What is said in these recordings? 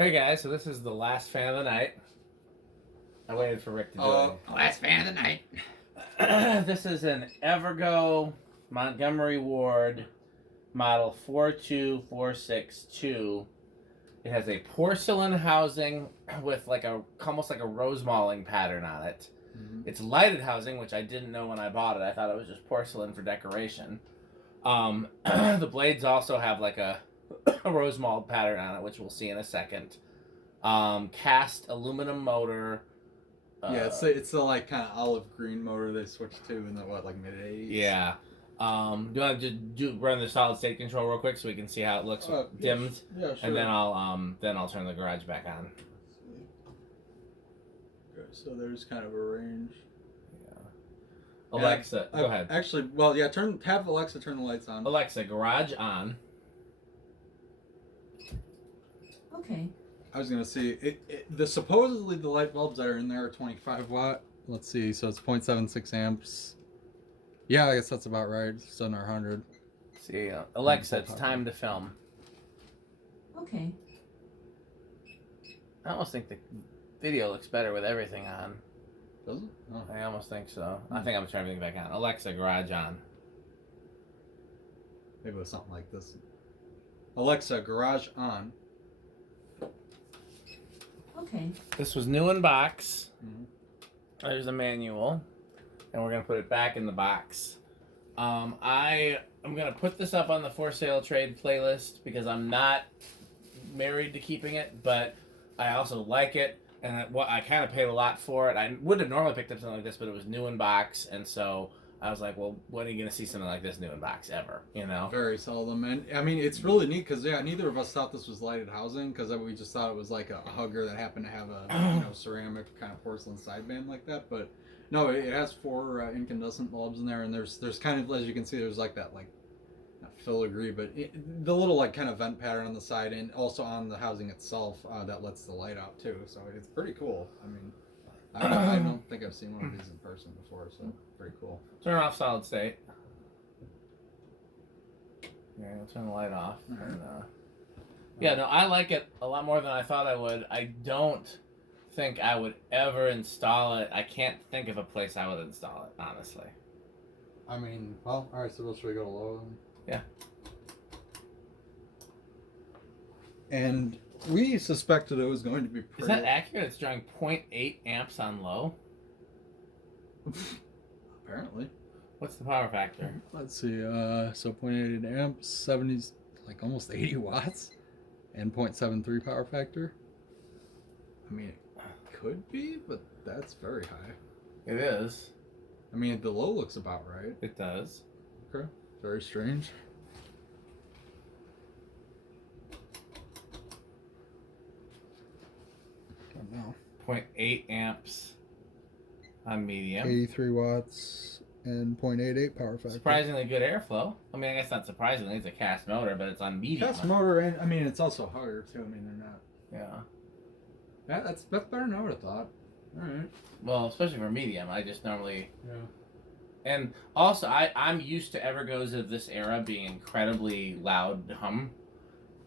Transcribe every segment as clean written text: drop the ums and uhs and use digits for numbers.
Hey guys, so this is the last fan of the night. I waited for Rick to join. Last fan of the night. This is an Evergo Montgomery Ward model 42462. It has a porcelain housing with like almost like a rose mauling pattern on it. Mm-hmm. It's lighted housing, which I didn't know when I bought it. I thought it was just porcelain for decoration. The blades also have like a rose mold pattern on it, which we'll see in a second. Cast aluminum motor. Yeah, it's the like kind of olive green motor they switched to in the mid 80s. Yeah. Do you want to just run the solid state control real quick so we can see how it looks dimmed? Yeah, sure. And then I'll turn the garage back on. Okay, so there's kind of a range. Yeah. Alexa, go ahead. Actually, have Alexa turn the lights on. Alexa, garage on. Okay. I was gonna see supposedly the light bulbs that are in there are 25 watt. Let's see, so it's 0.76 amps. Yeah, I guess that's about right. It's under 100. See, Alexa, it's time to film. Okay. I almost think the video looks better with everything on. Does it? Oh. I almost think so. I think I'm turning everything back on. Alexa, garage on. Maybe it was something like this. Alexa, garage on. Okay. This was new in box. Mm-hmm. There's a manual, and we're gonna put it back in the box. I'm gonna put this up on the for sale trade playlist because I'm not married to keeping it, but I also like it, and I kind of paid a lot for it. I would have normally picked up something like this, but it was new in box, and so I was like, well, when are you going to see something like this new in box ever, you know? Very seldom. And, I mean, it's really neat because, neither of us thought this was lighted housing because we just thought it was like a hugger that happened to have a ceramic kind of porcelain sideband like that. But, no, it has 4 incandescent bulbs in there, and there's kind of, as you can see, there's like that, like, not filigree, but the little, like, kind of vent pattern on the side and also on the housing itself that lets the light out, too. So it's pretty cool. I mean, I don't think I've seen one of these in person before, so pretty cool. Turn off solid state. Yeah, I'll turn the light off. Mm-hmm. And, yeah, no, I like it a lot more than I thought I would. I don't think I would ever install it. I can't think of a place I would install it, honestly. I mean, well, alright, so should we go to low then? Yeah. And we suspected it was going to be pretty... Is that accurate? It's drawing 0.8 amps on low? Apparently. What's the power factor? Let's see, so 0.88 amps, 70s, like almost 80 watts, and 0.73 power factor. I mean, it could be, but that's very high. It is. I mean, the low looks about right. It does. Okay, very strange. No. 0.8 amps on medium. 83 watts and 0.88 power factor. Surprisingly good airflow. I mean, I guess not surprisingly, it's a cast motor, but it's on medium. Cast motor, and I mean, it's also higher too. I mean, they're not. Yeah. Yeah, that's better than I would have thought. All right. Well, especially for medium, I just normally. Yeah. And also, I'm used to Evergos of this era being incredibly loud hum,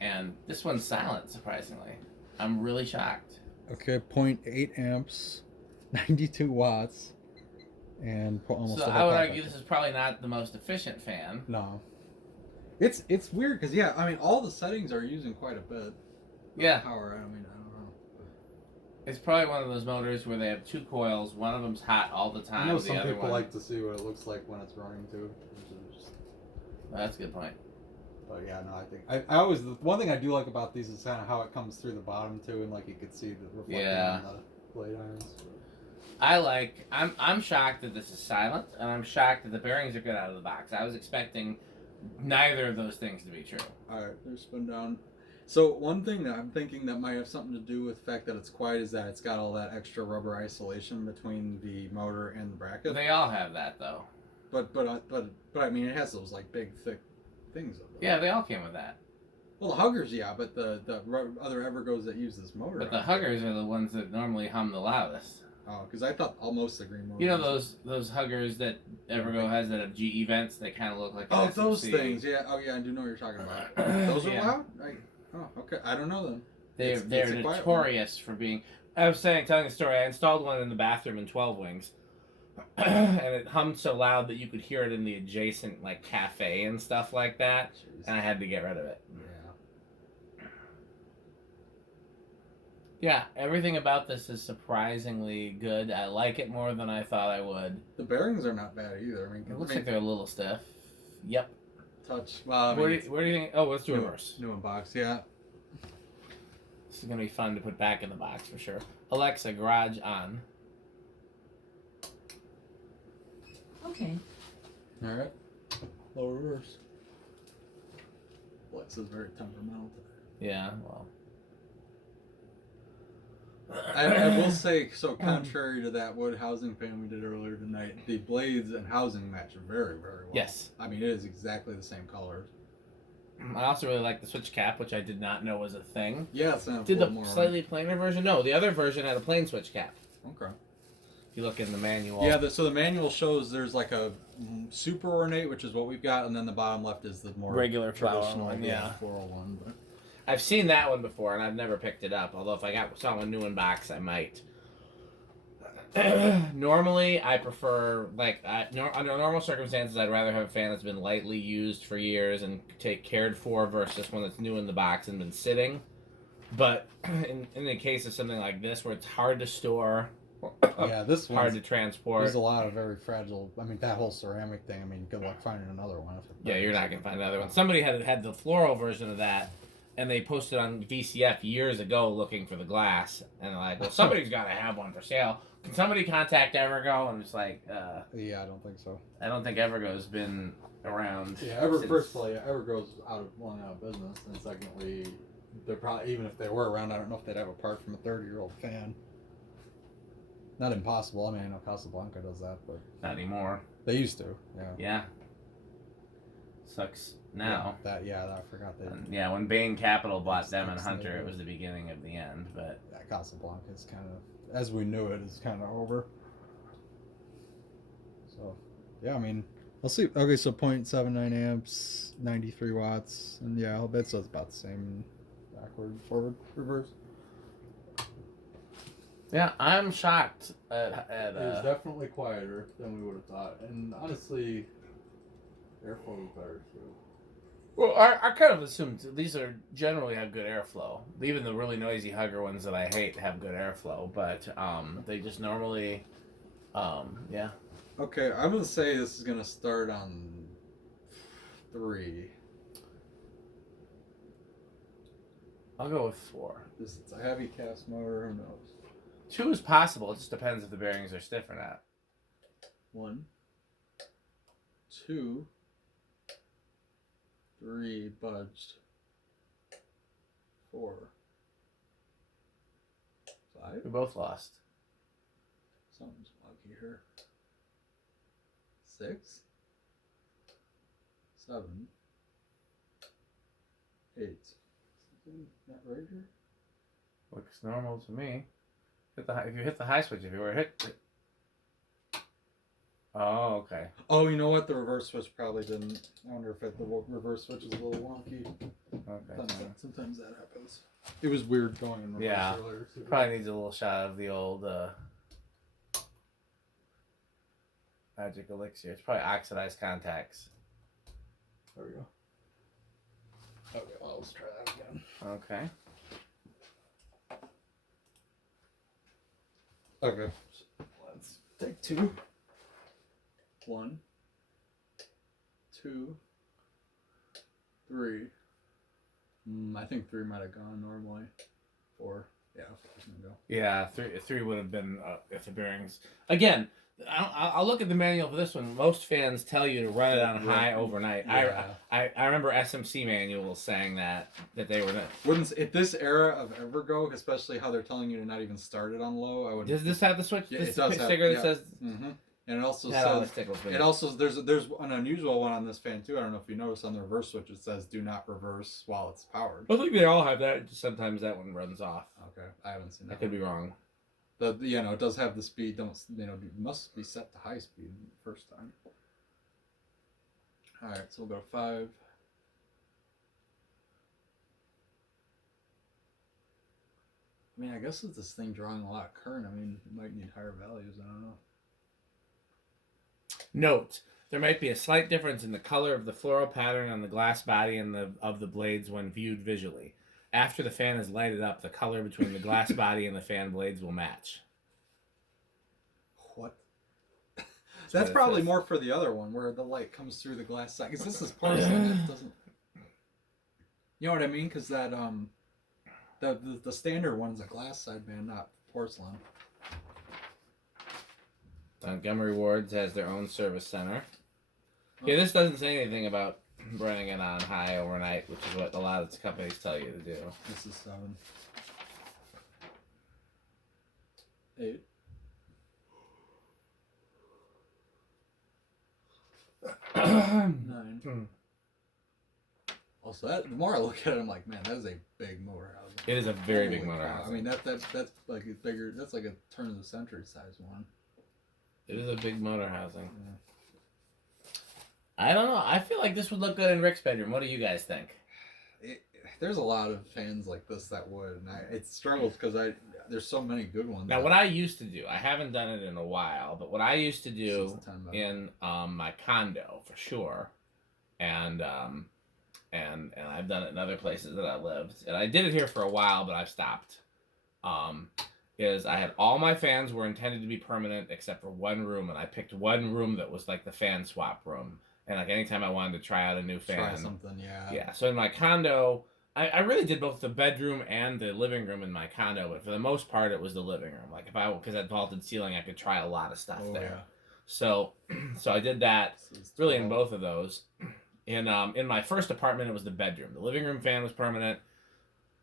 and this one's silent. Surprisingly, I'm really shocked. Okay, 0.8 amps, 92 watts, and almost. So I would argue this is probably not the most efficient fan. No. It's weird because I mean all the settings are using quite a bit. Yeah. Power. I mean, I don't know. It's probably one of those motors where they have 2 coils. One of them's hot all the time. I know the some other people one... like to see what it looks like when it's running too. That's a good point. But yeah, no, I think I always the one thing I do like about these is kind of how it comes through the bottom too, and like you could see the reflection on the blade irons. I'm shocked that this is silent, and I'm shocked that the bearings are good out of the box. I was expecting neither of those things to be true. Alright, they're spun down. So one thing that I'm thinking that might have something to do with the fact that it's quiet is that it's got all that extra rubber isolation between the motor and the bracket. They all have that though. But I mean it has those like big thick things. Yeah, they all came with that. Well, the huggers, yeah, but the other Evergos that use this motor. But the huggers are the ones that normally hum the loudest. Oh, because I thought almost the green motors. You know those huggers that Evergo has that have GE vents? They kind of look like. Those things. Yeah. Oh, yeah. I do know what you're talking about. Those are loud. Oh, okay. I don't know them. They're It's a quiet one. notorious for being. I was telling a story. I installed one in the bathroom in 12 Wings, and it hummed so loud that you could hear it in the adjacent like cafe and stuff like that. Jeez. And I had to get rid of it. Yeah. Yeah, everything about this is surprisingly good. I like it more than I thought I would. The bearings are not bad either. I mean, It looks like they're a little stiff. Yep. touch. Well, I mean, Where do you think? Oh, let's do reverse. New in box, yeah. This is gonna be fun to put back in the box for sure. Alexa, garage on. Okay. All right. Low reverse. Alexa's very temperamental today. Yeah, well. I will say, so contrary to that wood housing fan we did earlier tonight, the blades and housing match very, very well. Yes. I mean, it is exactly the same colors. I also really like the switch cap, which I did not know was a thing. Yeah, it's Did the slightly plainer version? No, the other version had a plain switch cap. Okay. If you look in the manual. Yeah, so the manual shows there's like a super ornate, which is what we've got, and then the bottom left is the more regular flower traditional, one, yeah. floral one. But I've seen that one before, and I've never picked it up. Although if I saw one new in box, I might. Normally, I prefer under normal circumstances, I'd rather have a fan that's been lightly used for years and cared for versus one that's new in the box and been sitting. But in the case of something like this, where it's hard to store, yeah, this one's hard to transport. There's a lot of very fragile. I mean, that whole ceramic thing. I mean, good luck finding another one. Yeah, you're not gonna find another one. Somebody had the floral version of that. And they posted on VCF years ago looking for the glass. And they're like, well, somebody's got to have one for sale. Can somebody contact Evergo? I'm just like, yeah, I don't think so. I don't think Evergo's been around. Yeah, first of all, Evergo's out of business. And secondly, they're probably, even if they were around, I don't know if they'd have a part from a 30-year-old fan. Not impossible. I mean, I know Casablanca does that, but. Not anymore. They used to, yeah. Yeah. Sucks now. Yeah, I forgot that. Yeah, when Bain Capital bought them and Hunter, it was the beginning of the end. But yeah, Casablanca is kind of, as we knew it, is kind of over. So, yeah, I mean, I'll see. Okay, so 0.79 amps, 93 watts, and yeah, I'll bet so it's about the same backward, forward, reverse. yeah, I'm shocked at It's definitely quieter than we would have thought, and honestly, airflow was better too. Well, I kind of assumed these are generally have good airflow. Even the really noisy hugger ones that I hate have good airflow, but they just normally, yeah. Okay, I'm gonna say this is gonna start on 3. I'll go with 4. It's a heavy cast motor. Who knows? 2 is possible. It just depends if the bearings are stiff or not. 1, 2, 3 budged. 4, 5. We both lost. Something's wonky here. 6, 7, 8. Something not right here. Looks normal to me. If you hit the high switch, if you were hit. Oh, okay. Oh, you know what? The reverse switch probably didn't. I wonder if the reverse switch is a little wonky. Okay. Sometimes that happens. It was weird going in reverse earlier. Too. Probably needs a little shot of the old magic elixir. It's probably oxidized contacts. There we go. Okay, well, let's try that again. Okay. Okay. Let's take 2. 1, 2, 3. I think 3 might have gone normally. 4. Yeah, 4's gonna go. Yeah, three would have been if the bearings. Again, I'll look at the manual for this one. Most fans tell you to run it on high overnight. Yeah. I remember SMC manuals saying that they were. Wouldn't at this era of Evergo, especially how they're telling you to not even start it on low. I would. Does this have the switch? Yeah, this it does sticker have, that says. Mm-hmm. And it also That always says tickles me. it also there's an unusual one on this fan too. I don't know if you noticed on the reverse switch it says do not reverse while it's powered. I think they all have that. Just sometimes that one runs off. Okay, I haven't seen that. I could be wrong. It does have the speed. Must be set to high speed the first time. All right, so we'll go to 5. I mean, I guess with this thing drawing a lot of current, I mean, it might need higher values. I don't know. Note: there might be a slight difference in the color of the floral pattern on the glass body and of the blades when viewed visually. After the fan is lighted up, the color between the glass body and the fan blades will match. What? That's probably more for the other one, where the light comes through the glass side. Because this is porcelain, it doesn't. You know what I mean? Because that the standard one's a glass sideband, not porcelain. Montgomery Ward has their own service center. Okay, this doesn't say anything about running it on high overnight, which is what a lot of companies tell you to do. This is 7. 8. Nine. Also, the more I look at it, I'm like, man, that is a big motor house. It is a very big motor house. I mean, that's like a bigger. That's like a turn of the century size one. It is a big motor housing. Yeah. I don't know. I feel like this would look good in Rick's bedroom. What do you guys think? There's a lot of fans like this that would, and it struggles because there's so many good ones. Now, what I used to do, I haven't done it in a while, but what I used to do in my condo for sure, and I've done it in other places that I lived, and I did it here for a while, but I've stopped. Is I had all my fans were intended to be permanent except for one room, and I picked one room that was like the fan swap room. And like anytime I wanted to try out a new fan, try something, yeah. Yeah. So in my condo, I really did both the bedroom and the living room in my condo, but for the most part, it was the living room. Like because that vaulted ceiling, I could try a lot of stuff there. Yeah. So I did that really in both of those. In my first apartment, it was the bedroom. The living room fan was permanent.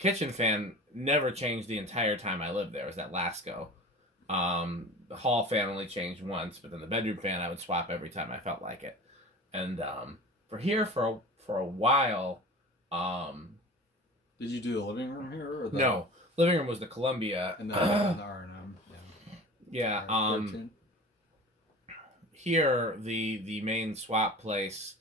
Kitchen fan never changed the entire time I lived there. It was that Lasco. The hall fan only changed once, but then the bedroom fan I would swap every time I felt like it. And for a while, did you do the living room here? Or no, living room was the Columbia and the R&M. Yeah. Here the main swap place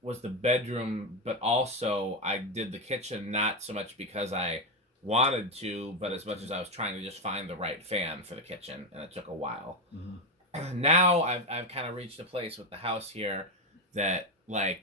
was the bedroom, but also I did the kitchen not so much because I wanted to, but as much as I was trying to just find the right fan for the kitchen, and it took a while. Mm-hmm. Now I've kind of reached a place with the house here that like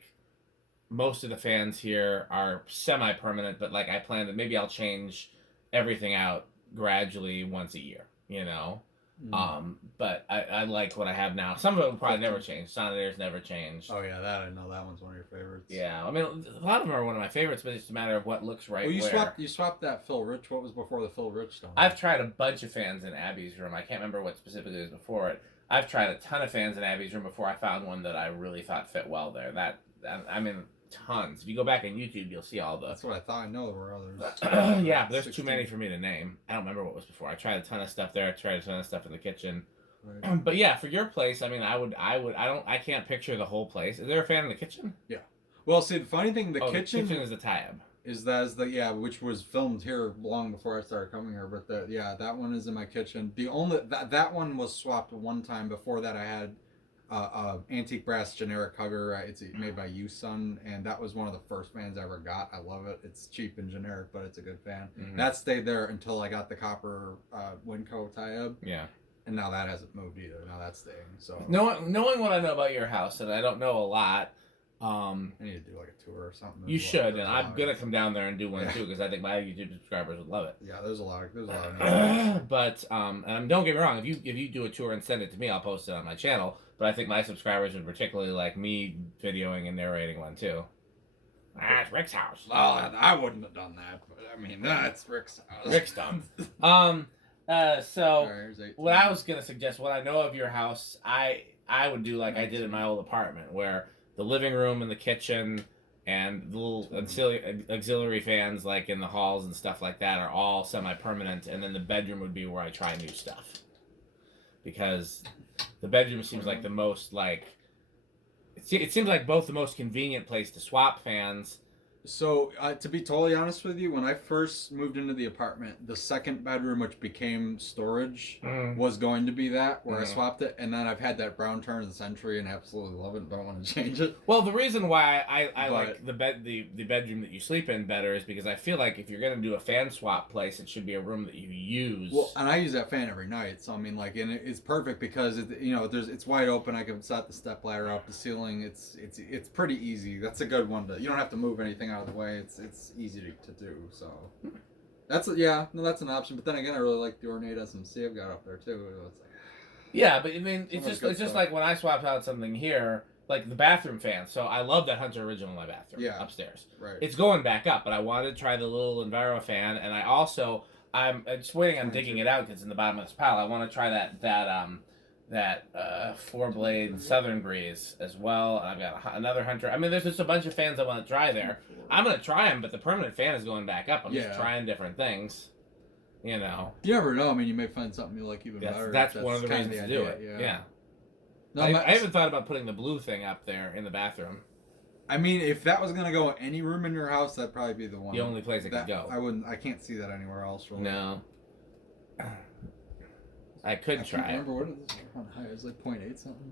most of the fans here are semi-permanent, but like I plan that maybe I'll change everything out gradually once a year, you know? Mm. But I like what I have now. Some of it will probably never change. Sonataire's never changed. Oh yeah, that I know. That one's one of your favorites. Yeah, I mean a lot of them are one of my favorites, but it's just a matter of what looks right. Well, you swapped that Phil Rich. What was before the Phil Rich stone? I've tried a bunch of fans in Abby's room. I can't remember what specifically was before it. I've tried a ton of fans in Abby's room before I found one that I really thought fit well there. I mean tons. If you go back on YouTube, you'll see all the. That's what I thought. I know there were others. Yeah, but there's 16. Too many for me to name. I don't remember what was before. I tried a ton of stuff there. I tried a ton of stuff in the kitchen. Right. But yeah, for your place, I mean, I can't picture the whole place. Is there a fan in the kitchen? Yeah. Well, see, the funny thing, the kitchen is the tab. Which was filmed here long before I started coming here. But that one is in my kitchen. The only that one was swapped one time. Before that, I had antique brass generic hugger. It's made by Usun, and that was one of the first fans I ever got. I love it. It's cheap and generic, but it's a good fan. Mm-hmm. That stayed there until I got the copper Winco tie-up. Yeah. And now that hasn't moved either. Now that's staying. So knowing what I know about your house, and I don't know a lot. I need to do like a tour or something. You should, and I'm gonna come down there and do one too because I think my YouTube subscribers would love it. Yeah, there's a lot of but and don't get me wrong, if you do a tour and send it to me, I'll post it on my channel. But I think my subscribers would particularly like me videoing and narrating one too. It's Rick's house. Well, I wouldn't have done that, but I mean that's Rick's house. Rick's dumb. So what I was gonna suggest, what I know of your house, I would do like I did in my old apartment, where the living room and the kitchen and the little auxiliary fans like in the halls and stuff like that are all semi-permanent, and then the bedroom would be where I try new stuff. Because the bedroom seems like the most like it seems like both the most convenient place to swap fans So, to be totally honest with you, when I first moved into the apartment, the second bedroom, which became storage, was going to be that, where I swapped it, and then I've had that brown turn of the century and absolutely love it and don't want to change it. Well, the reason why I like the bedroom that you sleep in better is because I feel like if you're gonna do a fan swap place, it should be a room that you use. Well, and I use that fan every night, so I mean, like, and it's perfect because it's wide open. I can set the step ladder up, the ceiling. It's pretty easy. That's a good one you don't have to move anything out of the way. It's easy to do. So that's an option. But then again, I really like the ornate SMC I've got up there too. It's like, yeah, but I mean, it's just like when I swapped out something here, like the bathroom fan. So I love that Hunter original in my bathroom upstairs. Right. It's going back up, but I wanted to try the little envirofan, and I'm just waiting on digging it out because it's in the bottom of this pile. I want to try that 4-blade Southern Breeze as well. And I've got another Hunter. I mean, there's just a bunch of fans I want to try there. I'm going to try them, but the permanent fan is going back up. I'm just trying different things, You never know. I mean, you may find something you like even better. That's one of the reasons to do it. Yeah. No, I haven't thought about putting the blue thing up there in the bathroom. I mean, if that was gonna go any room in your house, that'd probably be the one. The only place it could go. I can't see that anywhere else. Really. No. I could try. I remember what is this one high? It's like 0.8 something.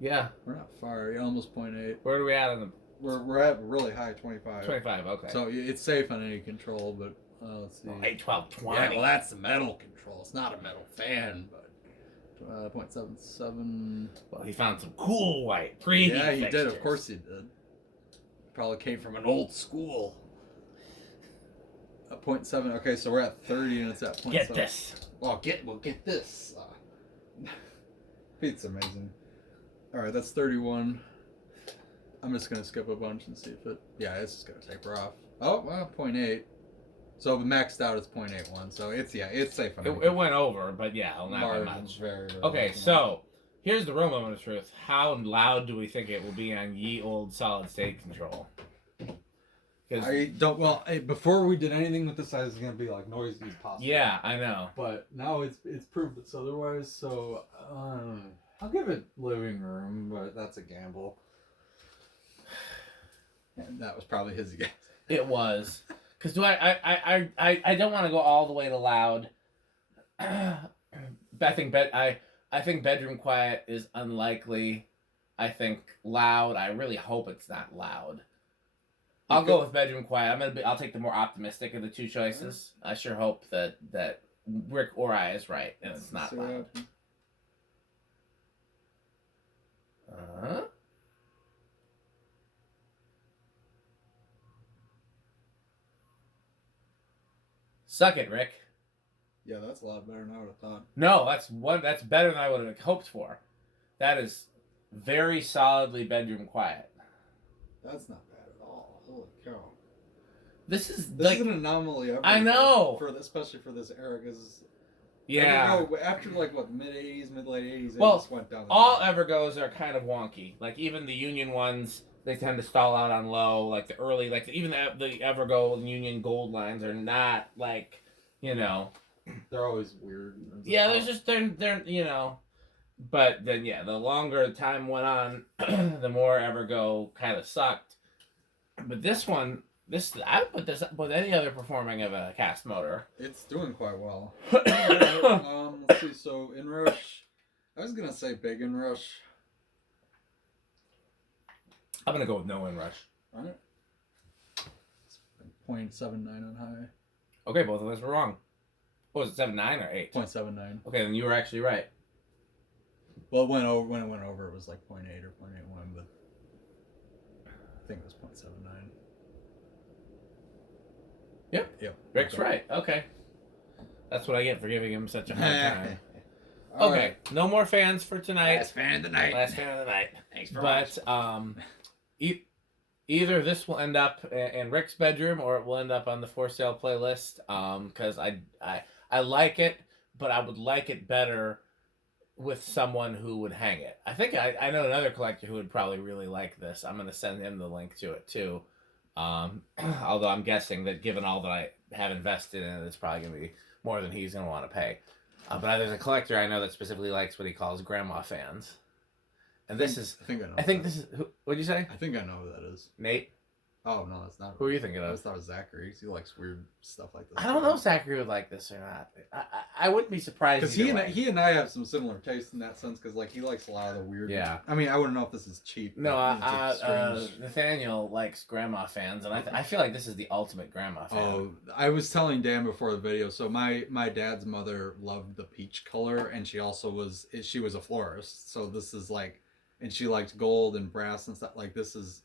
Yeah. We're not far. Yeah, almost 0.8. Where are we at on the? We're at really high 25. 25. Okay. So it's safe on any control, but let's see. 8, 12, 20. Yeah, well, that's the metal control. It's not a metal fan, but 0.77. Well, he found some cool white preheat Yeah, he fixtures. did. Of course he did. Probably came from an old school. 0.7. Okay, so we're at 30, and it's at 0.7. Get this. Oh, get this. It's amazing. All right, that's 31. I'm just gonna skip a bunch and see if it. Yeah, it's just gonna taper off. Oh, well, 0.8. So maxed out is 0.81. So it's safe. It went over, but yeah, not by much. Very, very okay, so here's the real moment of truth. How loud do we think it will be on ye old solid state control? I don't. Well, before we did anything with this, I was gonna be like noisy as possible. Yeah, I know. But now it's proved it's otherwise. So I'll give it living room, but that's a gamble. And that was probably his guess. It was. Because I don't want to go all the way to loud. I think bedroom quiet is unlikely. I think loud. I really hope it's not loud. I'll go with bedroom quiet. I'll take the more optimistic of the two choices. I sure hope that Rick or I is right and it's not loud. Suck it, Rick. Yeah, that's a lot better than I would have thought. No, that's better than I would have hoped for. That is very solidly bedroom quiet. That's not bad at all. Holy cow. This is an anomaly. I know. Especially for this era, because after like what mid '80s, mid late '80s, it just went down. All Evergos are kind of wonky. Like even the Union ones, they tend to stall out on low. Like the early, even the Evergo and Union Gold lines are not like, They're always weird. Yeah, there's just they're. But then the longer time went on, the more Evergo kind of sucked. But this one. I would put this up with any other performing of a cast motor. It's doing quite well. Let's see. So inrush, I was gonna say big inrush. I'm gonna go with no inrush. All right. 0.79 on high. Okay, both of us were wrong. What was it, 7.9 or 8? 0.79. Okay, then you were actually right. Well, when it went over, it was like 0.8 or 0.81, but I think it was 0.79. Yep. Rick's right. Okay. That's what I get for giving him such a hard time. Okay. Right. No more fans for tonight. Last fan of the night. Thanks for watching. Either this will end up in Rick's bedroom or it will end up on the for sale playlist. Because I like it, but I would like it better with someone who would hang it. I think I know another collector who would probably really like this. I'm going to send him the link to it too. Although I'm guessing that given all that I have invested in it, it's probably going to be more than he's going to want to pay. But there's a collector I know that specifically likes what he calls grandma fans. And this is... I think I know. I think this is... What'd you say? I think I know who that is. Nate? Oh no, that's not. Who are you thinking I of? just thought it was Zachary. He likes weird stuff like this. I don't know if Zachary would like this or not. I wouldn't be surprised. Because he and I have some similar tastes in that sense. Because like he likes a lot of the weird. Yeah. I mean, I wouldn't know if this is cheap. No, but it's strange. Nathaniel likes grandma fans, and I feel like this is the ultimate grandma fan. Oh, I was telling Dan before the video. So my dad's mother loved the peach color, and she also was a florist. So this is like, and she liked gold and brass and stuff. Like this is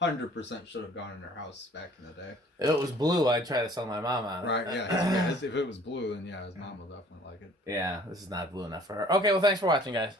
100% should have gone in her house back in the day. If it was blue, I'd try to sell my mom on it. Right? Yeah. If it was blue, then yeah, his mom will definitely like it. Yeah, this is not blue enough for her. Okay, well, thanks for watching, guys.